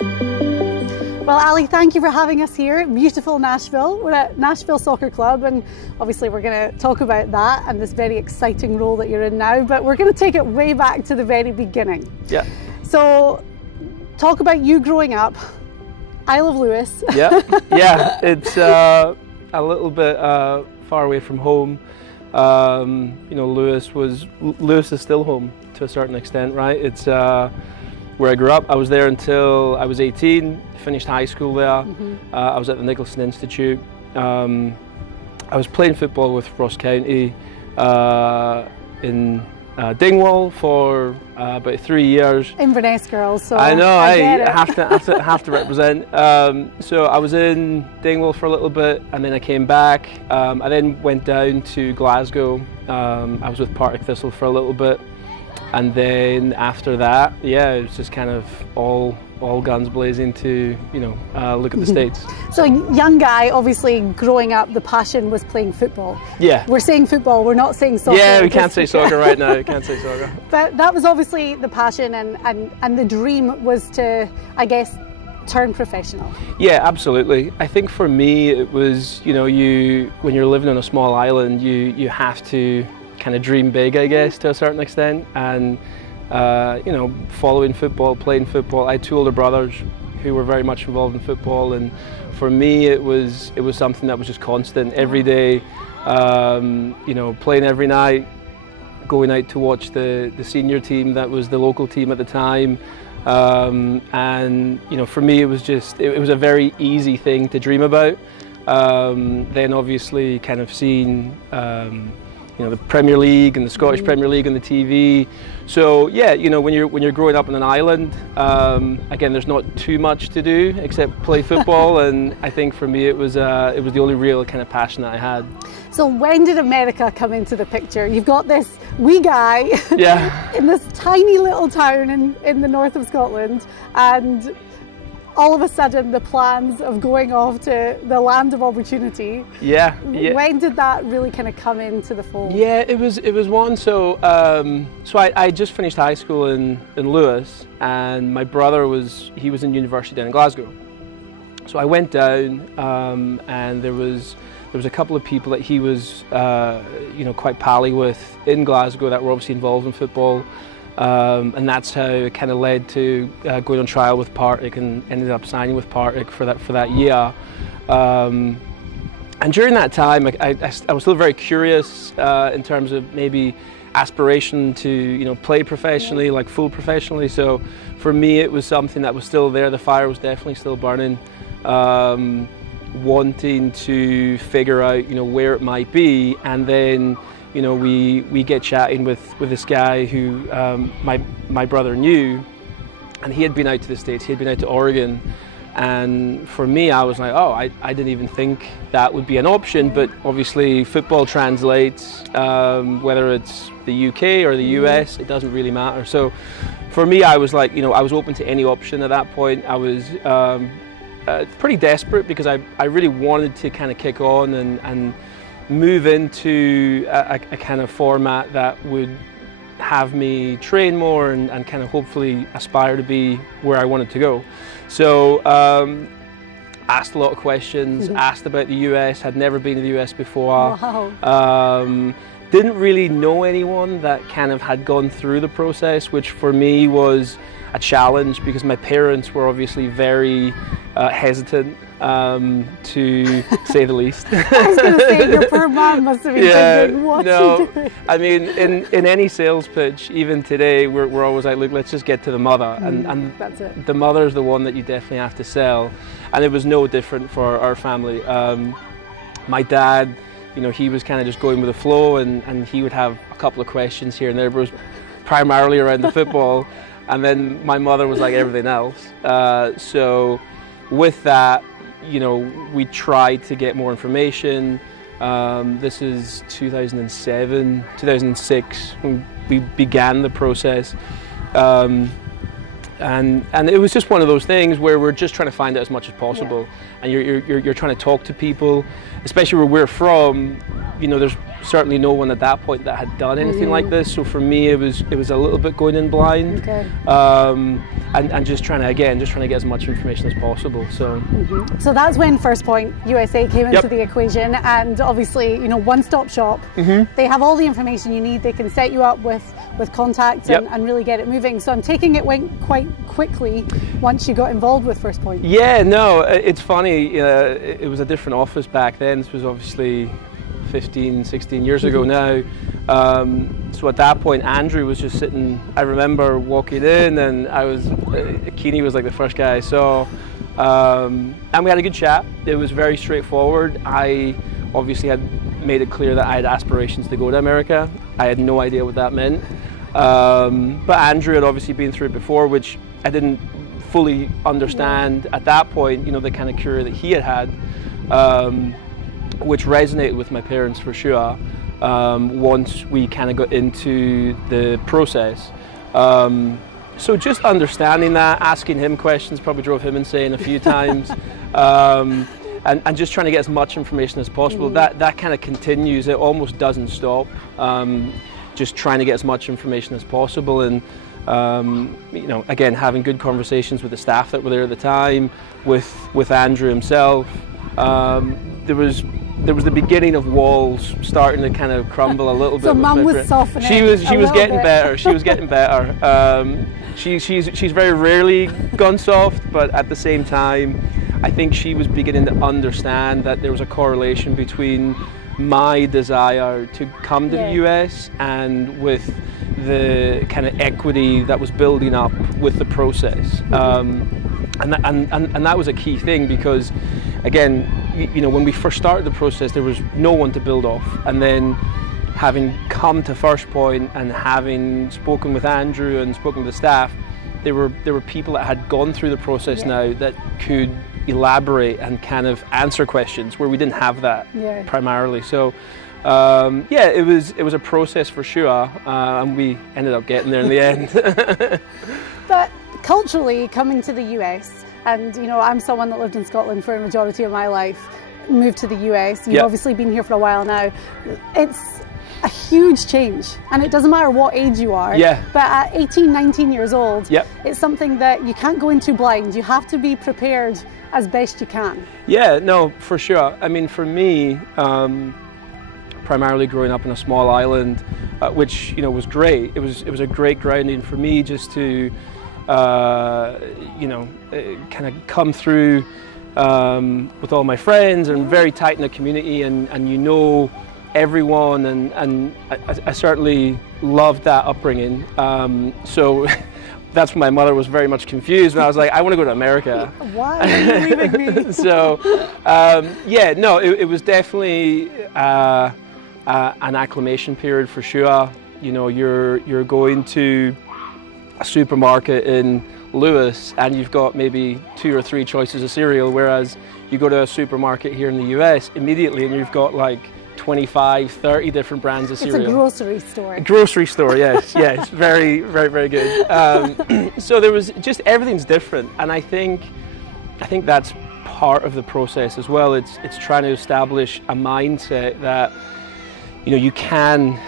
Well, Ali, thank you for having us here. Beautiful Nashville. We're at Nashville Soccer Club, and obviously we're going to talk about that and this very exciting role that you're in now, but we're going to take it way back to the very beginning. Yeah. So, talk about you growing up. Isle of Lewis. Yeah, yeah. It's a little bit far away from home. You know, Lewis is still home to a certain extent, right? It's where I grew up. I was there until I was 18, finished high school there. I was at the Nicholson Institute. I was playing football with Ross County in Dingwall for about 3 years. Inverness girls, so I know, I have to represent. So I was in Dingwall for a little bit, and then I came back. I then went down to Glasgow. I was with Partick Thistle for a little bit. And then after that, yeah, it was just kind of all guns blazing to, you know, look at the States. So young guy, obviously growing up, the passion was playing football. Yeah. We're saying football, we're not saying soccer. Yeah, we can't say soccer right now, we can't say soccer. But that was obviously the passion, and the dream was to, I guess, turn professional. Yeah, absolutely. I think for me it was, you know, when you're living on a small island, you have to kind of dream big, I guess, to a certain extent, and you know, following football, playing football. I had two older brothers who were very much involved in football, and for me it was something that was just constant every day. You know, playing every night, going out to watch the senior team that was the local team at the time, and you know, for me it was a very easy thing to dream about. Then obviously kind of seeing you know, the Premier League and the Scottish Premier League on the TV. So yeah, you know, when you're growing up on an island, again, there's not too much to do except play football, and I think for me it was the only real kind of passion that I had. So when did America come into the picture? You've got this wee guy in this tiny little town in the north of Scotland, and all of a sudden the plans of going off to the land of opportunity. Yeah. When did that really kind of come into the fold? Yeah, it was one. So I just finished high school in Lewis, and my brother was in university down in Glasgow. So I went down, and there was a couple of people that he was you know, quite pally with in Glasgow that were obviously involved in football. And that's how it kind of led to going on trial with Partick, and ended up signing with Partick for that year. And during that time, I was still very curious in terms of maybe aspiration to, you know, play professionally, like full professionally. So for me, it was something that was still there. The fire was definitely still burning. Wanting to figure out, you know, where it might be, and then, you know, we get chatting with this guy who my brother knew, and he had been out to the States, he had been out to Oregon, and for me I was like, oh, I didn't even think that would be an option, but obviously football translates, whether it's the UK or the US, it doesn't really matter. So for me, I was like, you know, I was open to any option at that point. I was pretty desperate because I really wanted to kind of kick on and move into a kind of format that would have me train more and kind of hopefully aspire to be where I wanted to go. So asked a lot of questions, asked about the US, had never been to the US before. Wow. Didn't really know anyone that kind of had gone through the process, which for me was a challenge because my parents were obviously very hesitant, to say the least. I was going to say, your poor mom must have been thinking, what's he doing? I mean, in any sales pitch, even today, we're always like, look, let's just get to the mother. And that's it. The mother is the one that you definitely have to sell. And it was no different for our family. My dad, you know, he was kind of just going with the flow, and he would have a couple of questions here and there, but it was primarily around the football. And then my mother was like everything else. So with that, you know, we tried to get more information. This is 2007, 2006 when we began the process. And it was just one of those things where we're just trying to find out as much as possible. Yeah. And you're trying to talk to people, especially where we're from. You know, there's certainly no one at that point that had done anything like this. So for me, it was a little bit going in blind, and just trying to get as much information as possible. So so that's when FirstPoint USA came into the equation, and obviously, you know, one-stop shop. They have all the information you need. They can set you up with contacts and really get it moving. So I'm taking it went quite quickly once you got involved with FirstPoint. Yeah, no, it's funny. It was a different office back then. This was obviously 15, 16 years ago now. So at that point, Andrew was just sitting. I remember walking in, and Keeney was like the first guy I saw, and we had a good chat. It was very straightforward. I obviously had made it clear that I had aspirations to go to America. I had no idea what that meant, but Andrew had obviously been through it before, which I didn't fully understand at that point. You know, the kind of career that he had, which resonated with my parents for sure. Once we kind of got into the process. So just understanding that, asking him questions probably drove him insane a few times, and just trying to get as much information as possible. That kind of continues, it almost doesn't stop. Just trying to get as much information as possible, and you know, again, having good conversations with the staff that were there at the time, with Andrew himself. There was the beginning of walls starting to kind of crumble a little bit. So Mum was softening. She was getting better. She was getting better. She's very rarely gone soft, but at the same time, I think she was beginning to understand that there was a correlation between my desire to come to the US and with the kind of equity that was building up with the process. And that was a key thing, because again, you know, when we first started the process, there was no one to build off, and then having come to FirstPoint and having spoken with Andrew and spoken with the staff, there were people that had gone through the process now that could elaborate and kind of answer questions where we didn't have that primarily. So it was a process for sure, and we ended up getting there in the end. But culturally, coming to the US, and you know, I'm someone that lived in Scotland for a majority of my life, moved to the US. You've obviously been here for a while now. It's a huge change, and it doesn't matter what age you are. But at 18, 19 years old, it's something that you can't go into blind. You have to be prepared as best you can. Yeah, no, for sure. I mean, for me, primarily growing up in a small island, which, you know, was great. It was a great grounding for me just to you know, kind of come through with all my friends, and very tight in a community, and you know everyone, and I certainly loved that upbringing. So that's when my mother was very much confused, and I was like, I want to go to America. Why are you leaving me? So no, it was definitely an acclimation period for sure. You know, you're going to a supermarket in Lewis and you've got maybe 2 or 3 choices of cereal, whereas you go to a supermarket here in the US immediately and you've got like 25, 30 different brands of cereal. It's a grocery store. A grocery store, yes, yes, very, very, very good. So there was just, everything's different, and I think that's part of the process as well. It's trying to establish a mindset that, you know, you can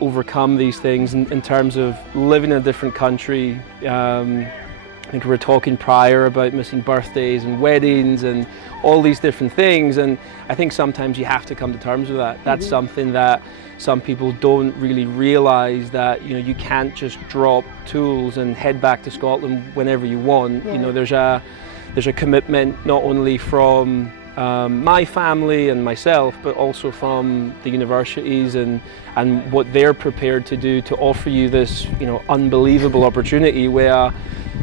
overcome these things in terms of living in a different country. I think we were talking prior about missing birthdays and weddings and all these different things, and I think sometimes you have to come to terms with that. That's something that some people don't really realise, that, you know, you can't just drop tools and head back to Scotland whenever you want. You know, there's a commitment not only from my family and myself, but also from the universities and what they're prepared to do to offer you this, you know, unbelievable opportunity where,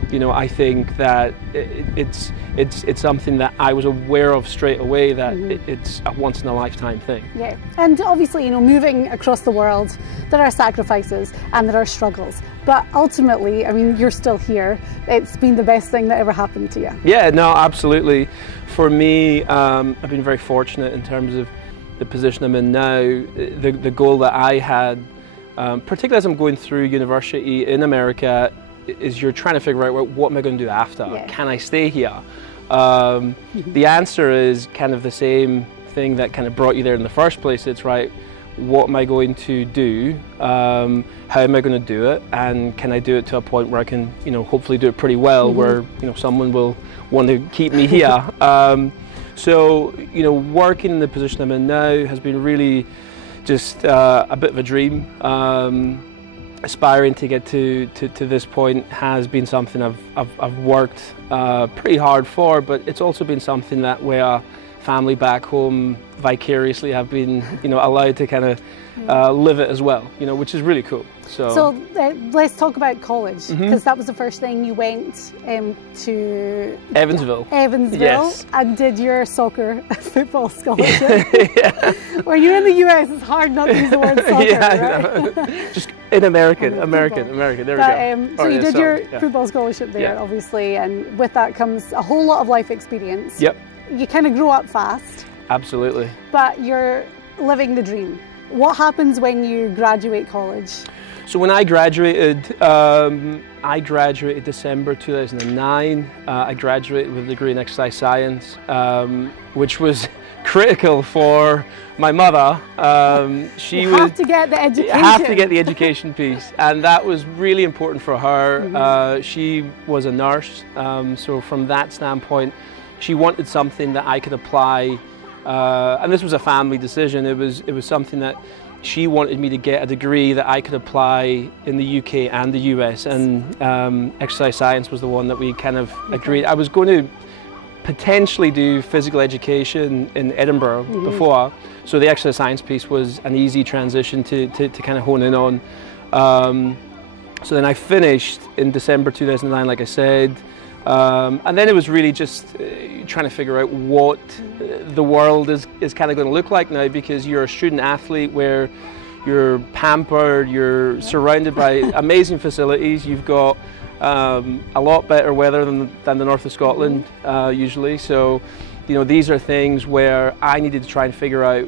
you know, I think that it's something that I was aware of straight away, that it's a once in a lifetime thing. Yeah, and obviously, you know, moving across the world, there are sacrifices and there are struggles, but ultimately, I mean, you're still here. It's been the best thing that ever happened to you. Yeah, no, absolutely. For me, I've been very fortunate in terms of the position I'm in now. The goal that I had, particularly as I'm going through university in America, is you're trying to figure out, well, what am I going to do after? Can I stay here? The answer is kind of the same thing that kind of brought you there in the first place. It's right, what am I going to do, how am I going to do it, and can I do it to a point where I can, you know, hopefully do it pretty well, where, you know, someone will want to keep me here. So, you know, working in the position I'm in now has been really just a bit of a dream. Aspiring to get to this point has been something I've worked pretty hard for, but it's also been something that where family back home vicariously have been, you know, allowed to kind of live it as well, you know, which is really cool. So let's talk about college, because that was the first thing you went to Evansville. Yes. And did your soccer football scholarship. Yeah. When you're in the US, it's hard not to use the word soccer. Yeah, right? Just in American. There we go. So you did your football scholarship there, obviously, and with that comes a whole lot of life experience. Yep. You kind of grow up fast. Absolutely. But you're living the dream. What happens when you graduate college? So when I graduated December 2009. I graduated with a degree in exercise science, which was critical for my mother. You have to get the education. Have to get the education piece, and that was really important for her. She was a nurse, so from that standpoint, she wanted something that I could apply, and this was a family decision. It was something that she wanted me to get a degree that I could apply in the UK and the US, and exercise science was the one that we kind of agreed. I was going to potentially do physical education in Edinburgh before, so the exercise science piece was an easy transition to kind of hone in on. So then I finished in December 2009, like I said. And then it was really just trying to figure out what the world is kind of going to look like now, because you're a student athlete where you're pampered, you're surrounded by amazing facilities, you've got a lot better weather than the north of Scotland usually. So, you know, these are things where I needed to try and figure out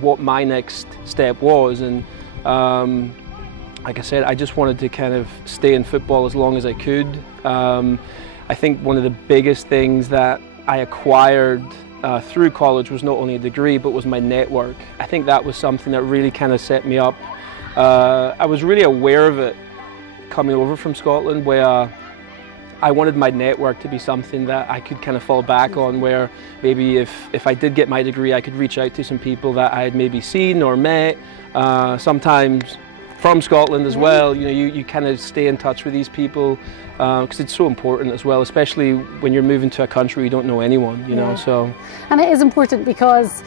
what my next step was. And like I said, I just wanted to kind of stay in football as long as I could. I think one of the biggest things that I acquired through college was not only a degree, but was my network. I think that was something that really kind of set me up. I was really aware of it coming over from Scotland, where I wanted my network to be something that I could kind of fall back on, where maybe if I did get my degree, I could reach out to some people that I had maybe seen or met, sometimes from Scotland as well. You know, you kind of stay in touch with these people, because it's so important as well, especially when you're moving to a country you don't know anyone, you know. So, and it is important because,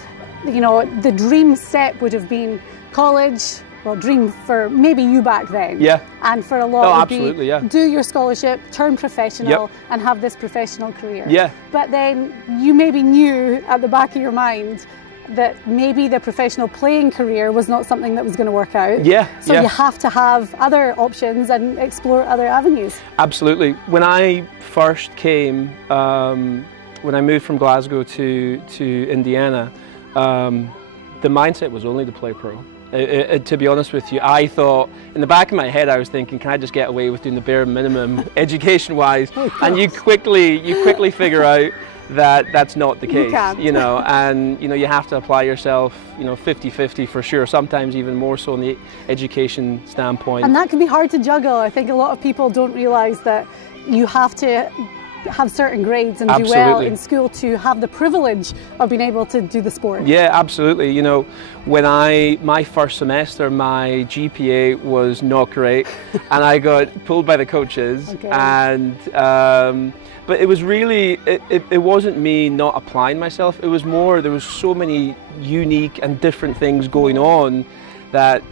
you know, the dream step would have been college. Well, dream for maybe you back then. Yeah. And for a lot would be do your scholarship, turn professional, and have this professional career. Yeah. But then you maybe knew at the back of your mind that maybe the professional playing career was not something that was going to work out. Yeah. So you have to have other options and explore other avenues. Absolutely. When I first came, when I moved from Glasgow to Indiana, the mindset was only to play pro. To be honest with you, I thought, in the back of my head, I was thinking, can I just get away with doing the bare minimum education-wise? And you quickly figure out that that's not the case, you know, and, you know, you have to apply yourself, you know, 50-50 for sure, sometimes even more so in the education standpoint. And that can be hard to juggle. I think a lot of people don't realise that you have to have certain grades and do well in school to have the privilege of being able to do the sport. Yeah, absolutely. You know, when my first semester, my GPA was not great, and I got pulled by the coaches, and but it was really, it wasn't me not applying myself, it was more, there was so many unique and different things going on that,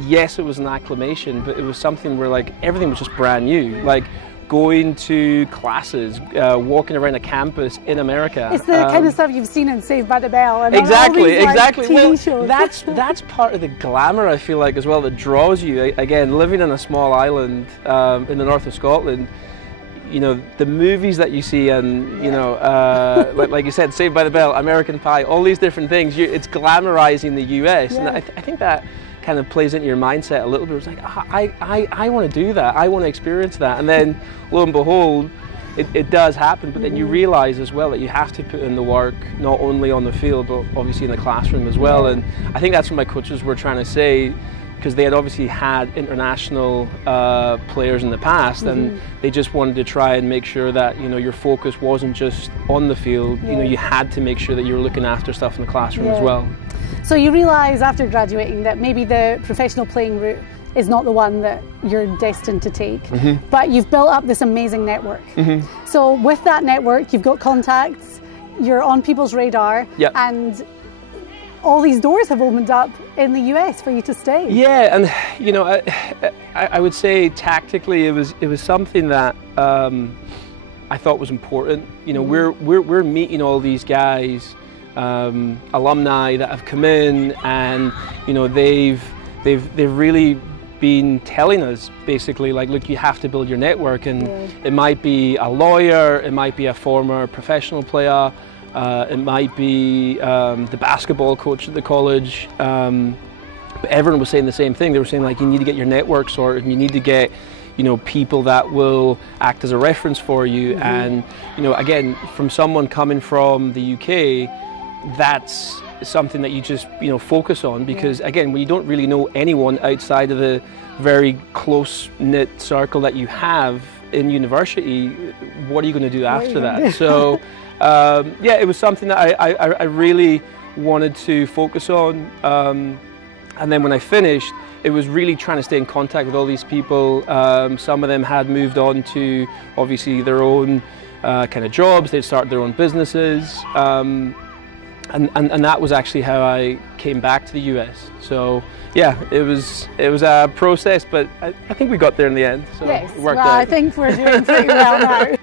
yes, it was an acclamation, but it was something where, like, everything was just brand new. Like, going to classes, walking around a campus in America. It's the kind of stuff you've seen in Saved by the Bell. And exactly. TV shows. Well, that's part of the glamour, I feel like, as well, that draws you. Again, living on a small island in the north of Scotland, you know, the movies that you see, and you know, like you said, Saved by the Bell, American Pie, all these different things. It's glamorizing the US, and I think that kind of plays into your mindset a little bit. It's like, I want to do that, I want to experience that, and then lo and behold, it does happen, but then you realize as well that you have to put in the work, not only on the field, but obviously in the classroom as well. And I think that's what my coaches were trying to say, because they had obviously had international players in the past, and they just wanted to try and make sure that, you know, your focus wasn't just on the field. You know, you had to make sure that you were looking after stuff in the classroom as well. So you realise after graduating that maybe the professional playing route is not the one that you're destined to take, but you've built up this amazing network. So with that network, you've got contacts, you're on people's radar, and all these doors have opened up in the US for you to stay. Yeah, and you know, I would say tactically it was something that I thought was important. You know, we're meeting all these guys, alumni that have come in, and you know, they've really been telling us basically, like, look, you have to build your network, and it might be a lawyer, it might be a former professional player, it might be the basketball coach at the college, but everyone was saying the same thing. They were saying, like, you need to get your network sorted, and you need to get, you know, people that will act as a reference for you. And you know, again, from someone coming from the UK, that's something that you just, you know, focus on, because again, when you don't really know anyone outside of the very close-knit circle that you have in university, what are you going to do after that? So yeah, it was something that I really wanted to focus on, and then when I finished, it was really trying to stay in contact with all these people. Some of them had moved on to obviously their own kind of jobs, they'd started their own businesses, and that was actually how I came back to the US. So yeah, it was a process, but I think we got there in the end. So yes, it worked well, out. I think we're doing pretty well now.